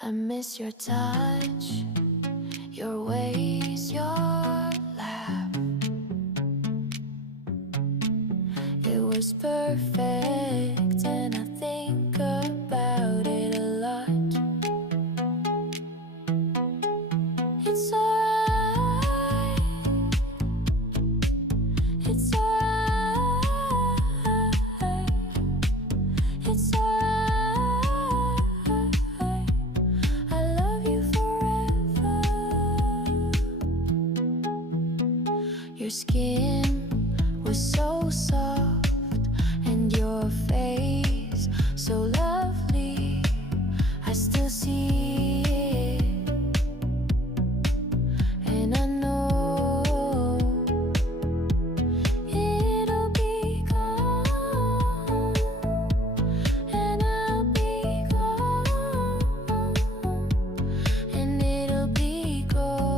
I miss your touch, your ways, your laugh. It was perfect, and I think about it a lot. It's alright, it's alright, it's alright. I love you forever. Your skin was so soft, and your face so lovely. I still see it, and I know it'll be gone, and I'll be gone, and it'll be gone.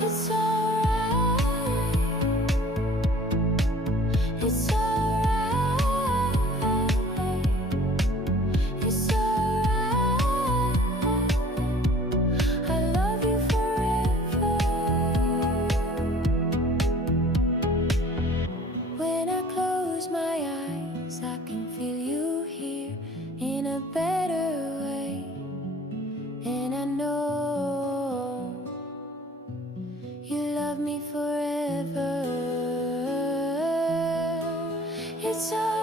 It's alright, it's alright, it's alright. I love you forever. When I close my eyes, I can feel you here in a better way, and I know you love me forever. It's all